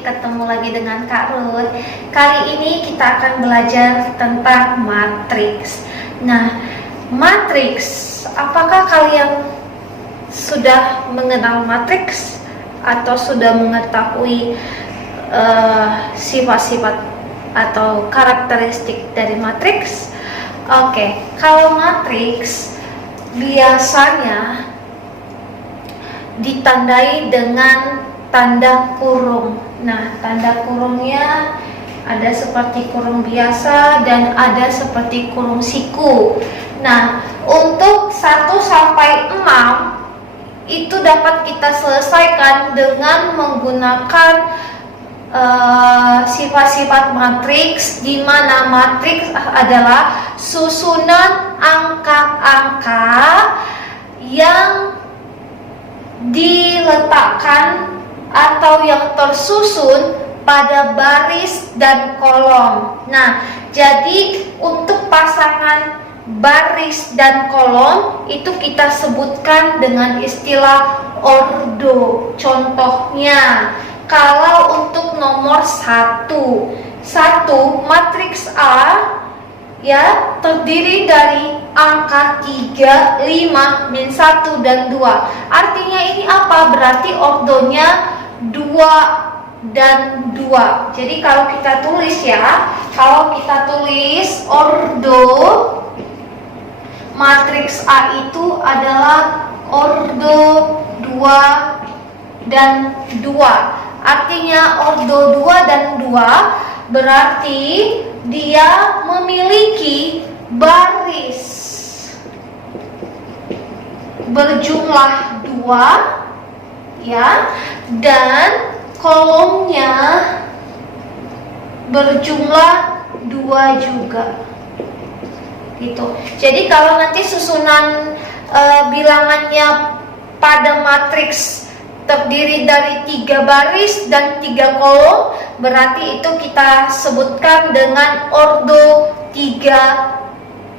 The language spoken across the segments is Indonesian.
Ketemu lagi dengan Kak Ruth. Kali ini kita akan belajar tentang matriks. Nah, matriks, apakah kalian sudah mengenal matriks atau sudah mengetahui sifat-sifat atau karakteristik dari matriks? Oke, kalau matriks biasanya ditandai dengan tanda kurung. Nah, tanda kurungnya ada seperti kurung biasa dan ada seperti kurung siku. Nah, untuk 1 sampai 6 itu dapat kita selesaikan dengan menggunakan sifat-sifat matriks, di mana matriks adalah susunan angka-angka yang diletakkan atau yang tersusun pada baris dan kolom. Nah, jadi untuk pasangan baris dan kolom itu kita sebutkan dengan istilah ordo. Contohnya, kalau untuk nomor 1 matriks A ya terdiri dari angka 3, 5, min 1 dan 2. Artinya ini apa? Berarti ordonya 2 dan 2. Jadi kalau kita tulis ya, kalau kita tulis ordo matriks A itu adalah ordo 2 dan 2. Artinya ordo 2 dan 2 berarti dia memiliki baris berjumlah 2 ya, dan kolomnya berjumlah 2 juga gitu. Jadi kalau nanti susunan bilangannya pada matriks terdiri dari 3 baris dan 3 kolom, berarti itu kita sebutkan dengan ordo 3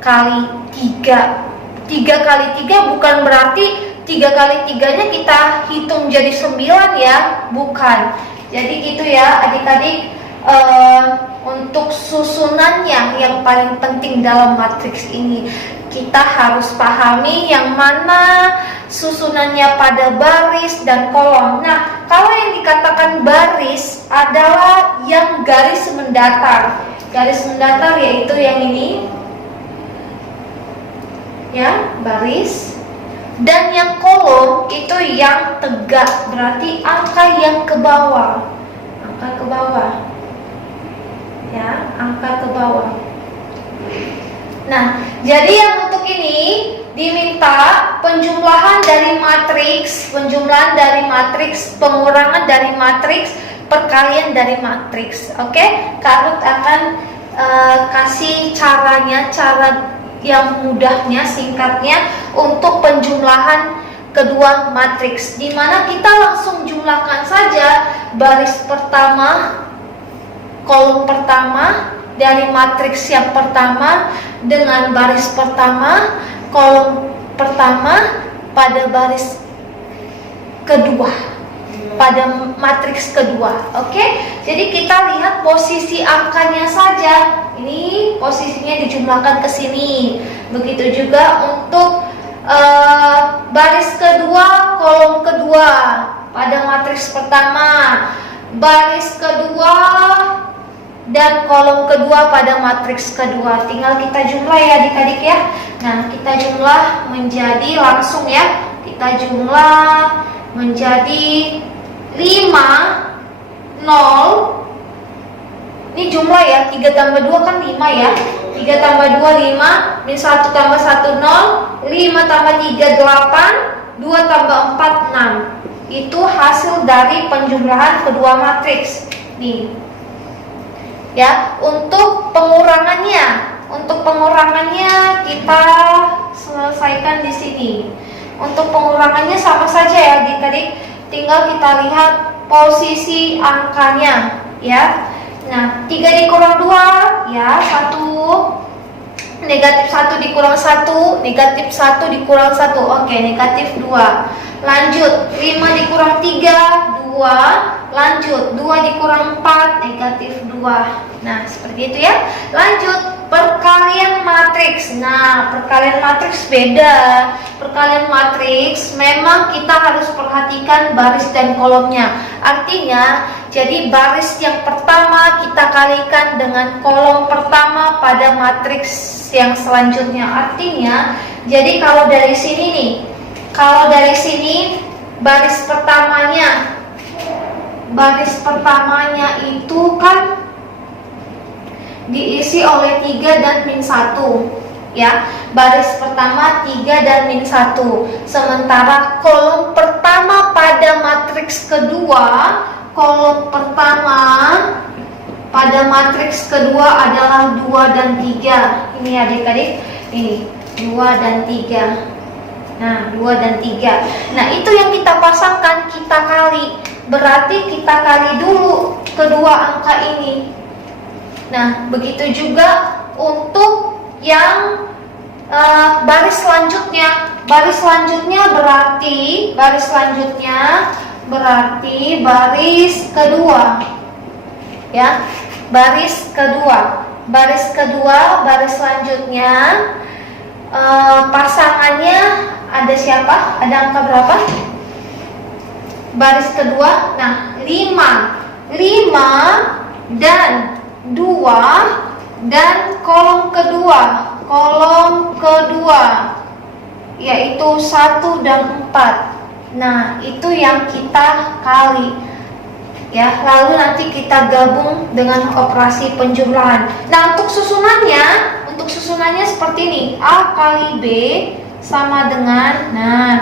kali 3. 3 kali 3 bukan berarti 3 kali 3-nya kita hitung jadi 9 ya, bukan. Jadi gitu ya adik-adik, untuk susunannya yang paling penting dalam matriks ini kita harus pahami yang mana susunannya pada baris dan kolom. Nah, kalau yang dikatakan baris adalah yang garis mendatar. Garis mendatar yaitu yang ini ya, baris. Dan yang kolom itu yang tegak, berarti angka yang ke bawah. Angka ke bawah. Ya, angka ke bawah. Nah, jadi yang untuk ini diminta penjumlahan dari matriks, pengurangan dari matriks, perkalian dari matriks. Oke, Kak Ruth akan kasih caranya, cara yang mudahnya, singkatnya untuk penjumlahan kedua matriks, di mana kita langsung jumlahkan saja baris pertama, kolom pertama dari matriks yang pertama dengan baris pertama, kolom pertama pada baris kedua, pada matriks kedua. Oke, jadi kita lihat posisi angkanya saja. Ini posisinya dijumlahkan ke sini. Begitu juga untuk baris kedua, kolom kedua pada matriks pertama, baris kedua dan kolom kedua pada matriks kedua. Tinggal kita jumlah ya adik-adik ya. Nah, kita jumlah menjadi langsung ya. Kita jumlah menjadi 5, 0. Ini jumlah ya, 3 tambah 2 kan 5 ya. 3 tambah 2 5, min 1 tambah 1 0, 5 tambah 3 8, 2 tambah 4 6. Itu hasil dari penjumlahan kedua matriks. Nih. Ya, untuk pengurangannya kita selesaikan di sini. Untuk pengurangannya sama saja ya adik-adik, tinggal kita lihat posisi angkanya ya. Nah, 3 dikurang 2 ya. 1 negatif 1 dikurang 1, negatif 1 dikurang 1. Oke, negatif 2. Lanjut, 5 dikurang 3, 2. Lanjut, 2 dikurang 4, negatif 2. Nah, seperti itu ya. Lanjut, perkalian matriks. Nah, perkalian matriks beda. Perkalian matriks memang kita harus perhatikan baris dan kolomnya. Artinya, jadi baris yang pertama kita kalikan dengan kolom pertama pada matriks yang selanjutnya. Artinya, jadi kalau dari sini nih, kalau dari sini baris pertamanya itu kan diisi oleh 3 dan min 1 ya. Baris pertama 3 dan min 1. Sementara kolom pertama pada matriks kedua, kolom pertama pada matriks kedua adalah 2 dan 3. Ini adik-adik, ini 2 dan 3. Nah, 2 dan 3. Nah, itu yang kita pasangkan, kita kali. Berarti kita kali dulu kedua angka ini. Nah, begitu juga untuk yang baris selanjutnya. Baris selanjutnya berarti baris kedua. Ya, baris kedua, baris selanjutnya pasangannya ada siapa? Ada angka berapa? Baris kedua, nah 5 dan 2 dan kolom kedua yaitu 1 dan 4. Nah, itu yang kita kali. Ya, lalu nanti kita gabung dengan operasi penjumlahan. Nah, untuk susunannya seperti ini. A kali B sama dengan, nah,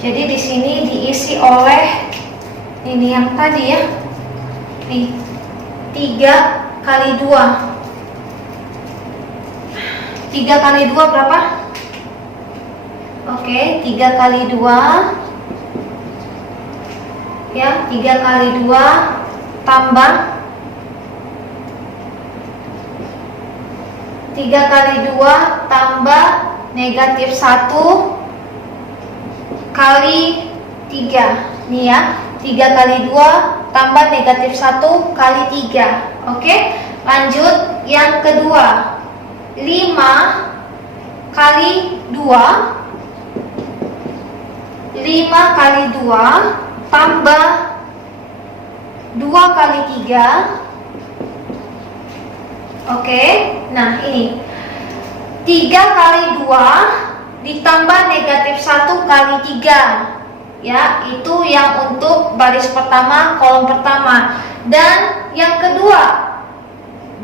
jadi di sini diisi oleh ini yang tadi ya. Nih, 3 kali 2. 3 kali 2 berapa? Oke, 3 kali 2. Ya, 3 kali 2 tambah 3 kali 2 tambah negatif 1 kali 3. Nih ya, 3 kali 2 tambah negatif 1 kali 3. Oke, lanjut yang kedua. 5 kali 2 tambah 2 kali 3. Oke, nah ini 3 kali 2 ditambah negatif 1 kali 3. Ya, itu yang untuk baris pertama, kolom pertama. Dan yang kedua,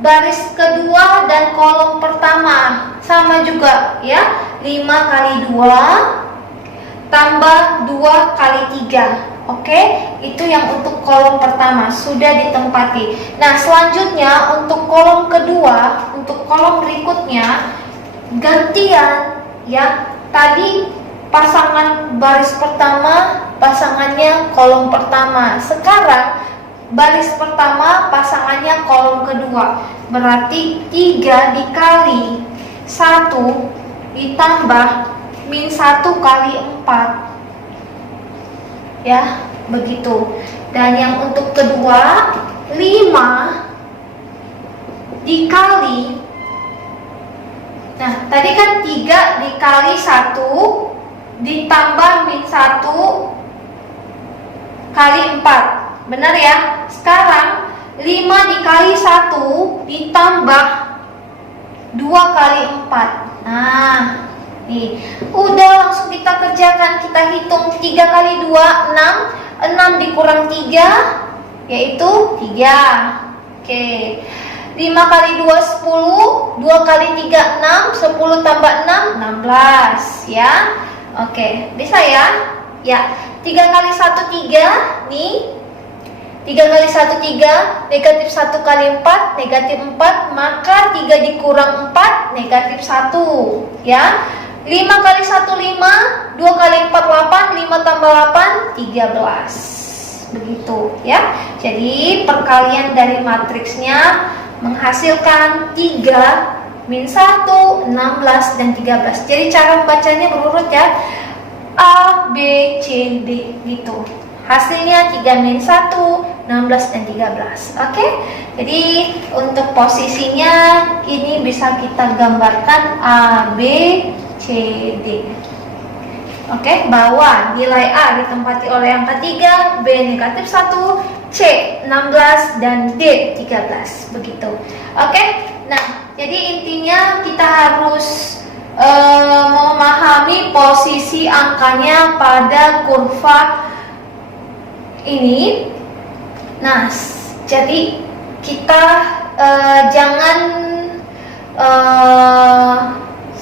baris kedua dan kolom pertama sama juga ya. 5 kali 2 tambah 2 kali 3. Oke, itu yang untuk kolom pertama sudah ditempati. Nah, selanjutnya untuk kolom kedua, untuk kolom berikutnya gantian ya. Tadi pasangan baris pertama, pasangannya kolom pertama. Sekarang baris pertama, pasangannya kolom kedua. Berarti 3 dikali 1 ditambah min 1 kali 4. Ya, begitu. Dan yang untuk kedua, 5 dikali, nah tadi kan 3 dikali 1 ditambah min 1 kali 4. Benar ya? Sekarang 5 dikali 1 ditambah 2 kali 4. Nah, nih, udah langsung kita kerjakan. Kita hitung 3 kali 2, 6. 6 dikurang 3, yaitu 3. Oke, 5 kali 2, 10. 2 kali 3, 6. 10 tambah 6, 16. Ya, oke, bisa ya? Ya, 3 kali 1, 3. Nih, 3 kali 1, 3. Negatif 1 kali 4, negatif 4. Maka 3 dikurang 4, negatif 1. Ya, 5 kali 1, 5. 2 kali 4, 8. 5 tambah 8, 13. Begitu ya. Jadi perkalian dari matriksnya menghasilkan 3 min 1, 16, dan 13. Jadi cara membacanya berurut ya, A, B, C, D gitu. Hasilnya 3 min 1, 16, dan 13. Oke? Jadi untuk posisinya ini bisa kita gambarkan A, B, C, D. Oke, bahwa nilai A ditempati oleh angka 3, B negatif 1, C 16, dan D 13. Begitu. Oke? Nah, jadi intinya kita harus memahami posisi angkanya pada kurva ini. Nah, jadi kita jangan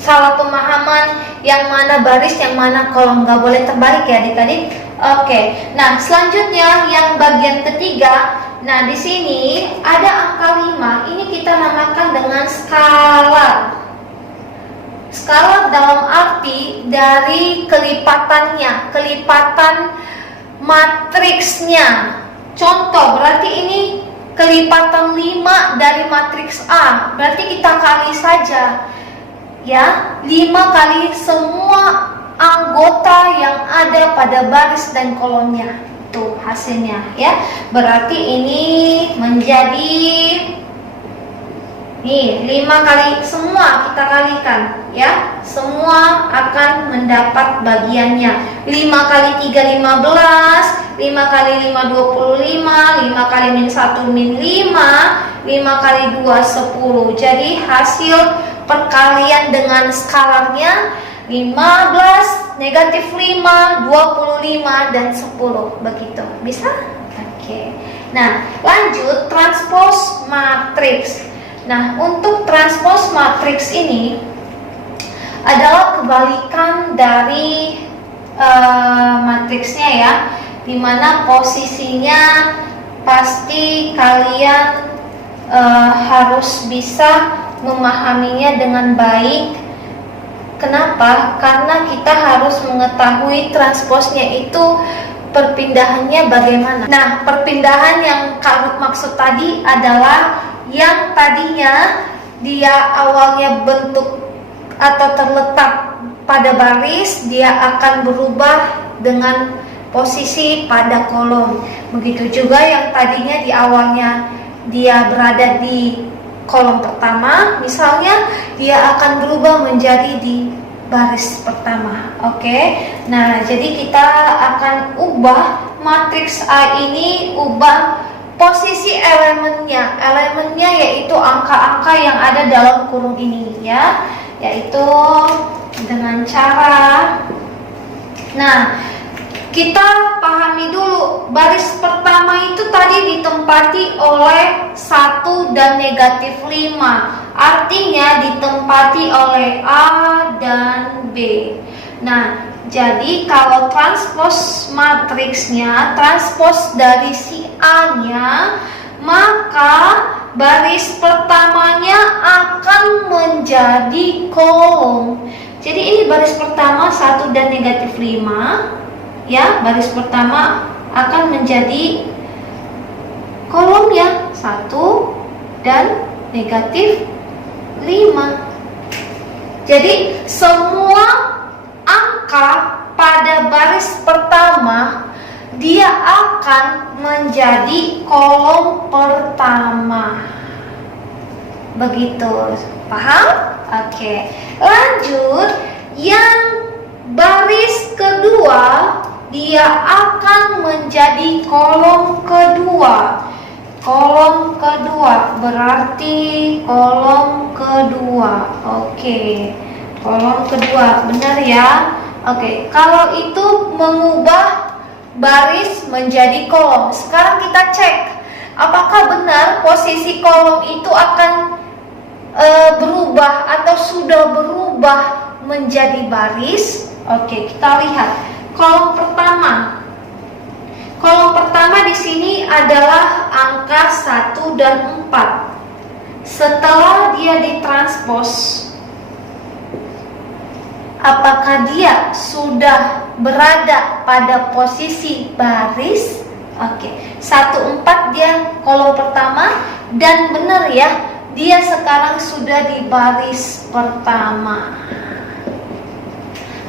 salah pemahaman yang mana baris, yang mana kolom, nggak boleh terbalik ya adik-adik. Oke, nah selanjutnya yang bagian ketiga. Nah di sini ada angka 5. Ini kita namakan dengan skalar. Skalar dalam arti dari kelipatannya, kelipatan matriksnya. Contoh, berarti ini kelipatan 5 dari matriks A. Berarti kita kali saja ya, 5 kali semua anggota yang ada pada baris dan kolomnya. Tuh hasilnya ya. Berarti ini menjadi nih 5 kali semua kita kalikan ya. Semua akan mendapat bagiannya. 5 kali 3 15, 5 kali 5 25, 5 kali min 1 min 5, 5 kali 2 10. Jadi hasil perkalian dengan skalarnya 15, negatif 5, 25, dan 10. Begitu, bisa? Oke. Nah, lanjut transpos matriks. Nah, untuk transpos matriks ini adalah kebalikan dari matriksnya ya, dimana posisinya pasti kalian harus bisa memahaminya dengan baik. Kenapa? Karena kita harus mengetahui transposnya itu perpindahannya bagaimana. Nah, perpindahan yang Kak Ruth maksud tadi adalah yang tadinya dia awalnya bentuk atau terletak pada baris, dia akan berubah dengan posisi pada kolom. Begitu juga yang tadinya di awalnya dia berada di kolom pertama, misalnya dia akan berubah menjadi di baris pertama. Oke. Nah, jadi kita akan ubah matriks A ini, ubah posisi elemennya. Elemennya yaitu angka-angka yang ada dalam kurung ini ya, yaitu dengan cara, nah kita pahami dulu, baris pertama itu tadi ditempati oleh 1 dan negatif 5. Artinya ditempati oleh A dan B. Nah, jadi kalau transpos matriksnya, transpos dari si A-nya, maka baris pertamanya akan menjadi kolom. Jadi ini baris pertama 1 dan negatif 5. Ya, baris pertama akan menjadi kolomnya 1 dan negatif 5. Jadi semua angka pada baris pertama dia akan menjadi kolom pertama. Begitu, paham? Oke. Lanjut, yang baris kedua dia akan menjadi kolom kedua. Kolom kedua berarti kolom kedua. Oke. Kolom kedua, benar ya? Oke, kalau itu mengubah baris menjadi kolom. Sekarang kita cek apakah benar posisi kolom itu akan berubah atau sudah berubah menjadi baris. Oke, kita lihat. Kolom pertama. Kolom pertama di sini adalah angka 1 dan 4. Setelah dia ditranspos, apakah dia sudah berada pada posisi baris? Oke, 1 4 dia kolom pertama, Dan benar ya, dia sekarang sudah di baris pertama.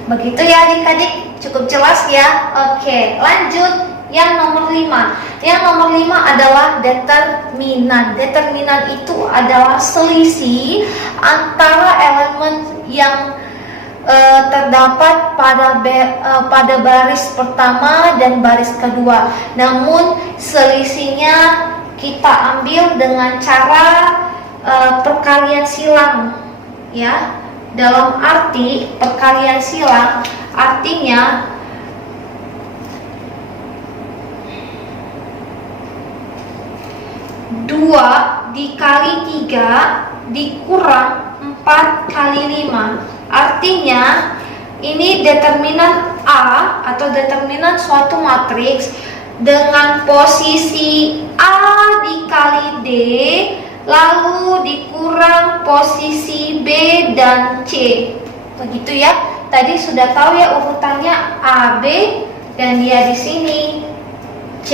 Begitu ya adik-adik, cukup jelas ya. Oke, lanjut yang nomor 5. Yang nomor 5 adalah determinan. Determinan itu adalah selisih antara elemen yang terdapat pada baris pertama dan baris kedua. Namun selisihnya kita ambil dengan cara perkalian silang, ya. Dalam arti perkalian silang artinya dua dikali 3 dikurang 4 kali 5. Artinya ini determinan A atau determinan suatu matriks dengan posisi A dikali D lalu dikurang posisi B dan C. Begitu ya. Tadi sudah tahu ya urutannya A, B, dan dia di sini C,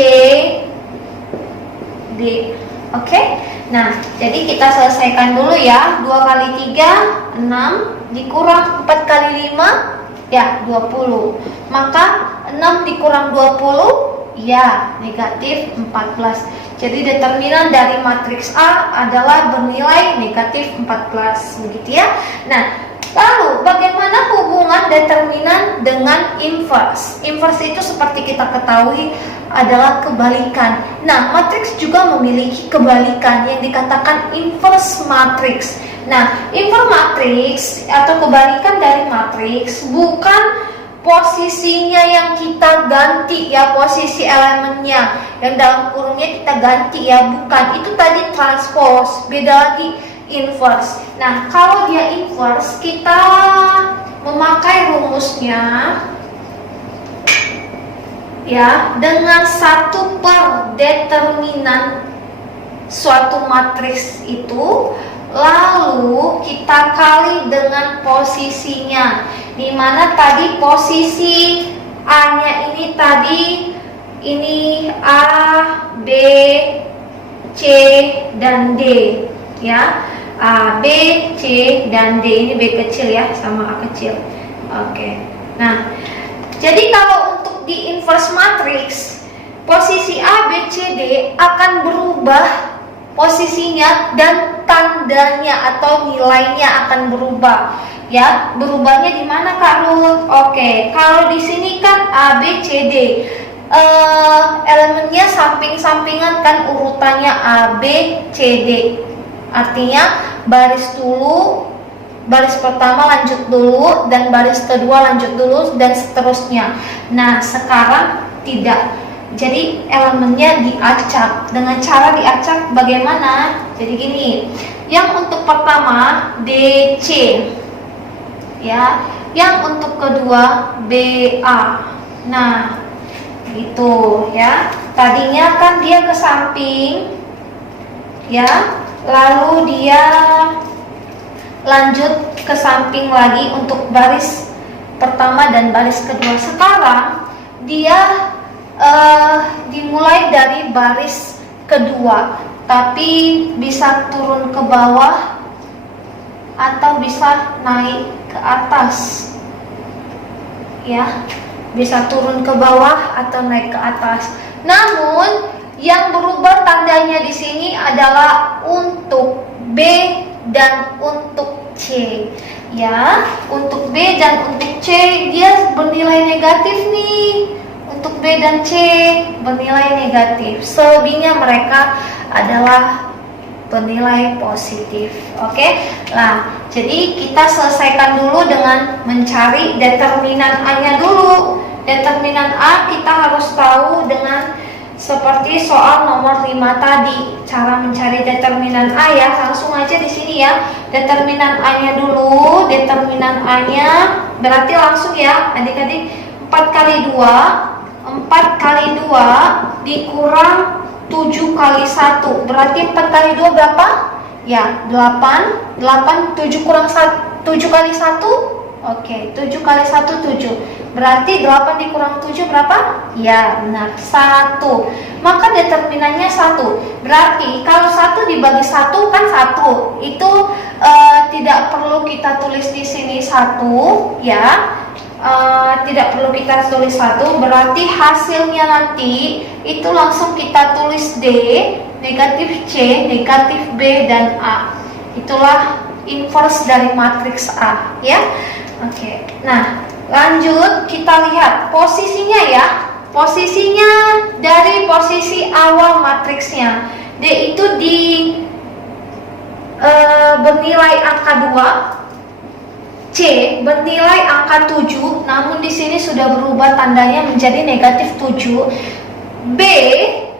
D. Oke. Nah, jadi kita selesaikan dulu ya. 2 kali 3 6 dikurang 4 kali 5 ya 20. Maka 6 dikurang 20 ya negatif 14. Jadi determinan dari matriks A adalah bernilai negatif 14, begitu ya. Nah, lalu bagaimana hubungan determinan dengan inverse? Inverse itu seperti kita ketahui adalah kebalikan. Nah, matriks juga memiliki kebalikan yang dikatakan inverse matriks. Nah, inverse matriks atau kebalikan dari matriks bukan posisinya yang kita ganti ya, posisi elemennya yang dalam kurungnya kita ganti ya, bukan. Itu tadi transpose, beda lagi inverse. Nah, kalau dia inverse kita memakai rumusnya ya, dengan 1 per determinan suatu matriks itu, lalu kita kali dengan posisinya, di mana tadi posisi A-nya ini tadi ini A, B, C, dan D ya. A, B, C, dan D. Ini B kecil ya, sama A kecil. Oke. Nah, jadi kalau untuk di inverse matrix, posisi A, B, C, D akan berubah posisinya dan tandanya atau nilainya akan berubah. Ya, berubahnya di mana Kak Ruth? Oke, kalau di sini kan A, B, C, D. Elemennya samping-sampingan kan urutannya A, B, C, D. Artinya baris dulu, baris pertama lanjut dulu, dan baris kedua lanjut dulu, dan seterusnya. Nah, sekarang tidak. Jadi elemennya diacak. Dengan cara diacak bagaimana? Jadi gini, yang untuk pertama DC ya, yang untuk kedua BA. Nah, gitu ya. Tadinya kan dia ke samping ya, lalu dia lanjut ke samping lagi untuk baris pertama dan baris kedua. Sekarang dia dimulai dari baris kedua, tapi bisa turun ke bawah atau bisa naik ke atas ya, bisa turun ke bawah atau naik ke atas. Namun yang berubah tandanya di sini adalah untuk B dan untuk C ya. Untuk B dan untuk C dia bernilai negatif nih. Untuk B dan C bernilai negatif. Selebihnya mereka adalah bernilai positif. Oke. Nah, jadi kita selesaikan dulu dengan mencari determinan A-nya dulu. Determinan A kita harus tahu dengan seperti soal nomor 5 tadi. Cara mencari determinan A ya, langsung aja di sini ya. Determinan A-nya dulu. Determinan A-nya berarti langsung ya, adik-adik. 4 kali 2 dikurang 7 kali 1 berarti 4 kali 2 berapa? Ya 8 7 kurang 7 kali 1 Oke, 7 kali 1 7. Berarti 8 dikurang 7 berapa? Ya, benar, 1. Maka determinannya 1. Berarti kalau 1 dibagi 1 kan 1. Itu tidak perlu kita tulis di sini 1, ya. Tidak perlu kita tulis 1. Berarti hasilnya nanti itu langsung kita tulis D, negatif C, negatif B, dan A. Itulah inverse dari matriks A, ya. Oke, nah lanjut kita lihat posisinya ya. Posisinya dari posisi awal matriksnya, D itu di bernilai angka 2, C bernilai angka 7, namun di sini sudah berubah tandanya menjadi negatif 7. B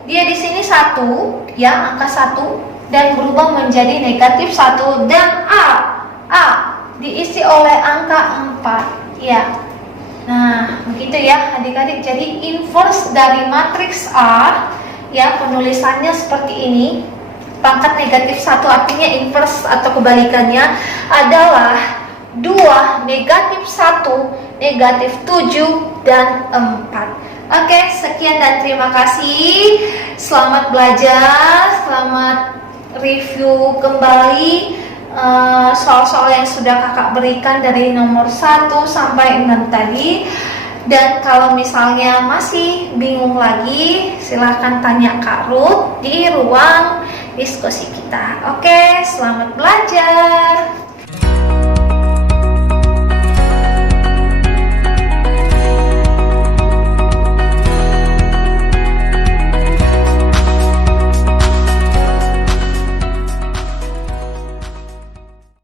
dia di sini 1, ya, angka 1, dan berubah menjadi negatif 1. Dan A diisi oleh angka 4, ya. Nah, begitu ya adik-adik. Jadi inverse dari matriks A, ya, penulisannya seperti ini. Pangkat negatif 1 artinya inverse atau kebalikannya adalah 2, negatif 1, negatif 7, dan 4. Oke, sekian dan terima kasih. Selamat belajar, selamat review kembali soal-soal yang sudah kakak berikan dari nomor 1 sampai 6 tadi. Dan kalau misalnya masih bingung lagi, silahkan tanya Kak Ruth di ruang diskusi kita. Oke, selamat belajar.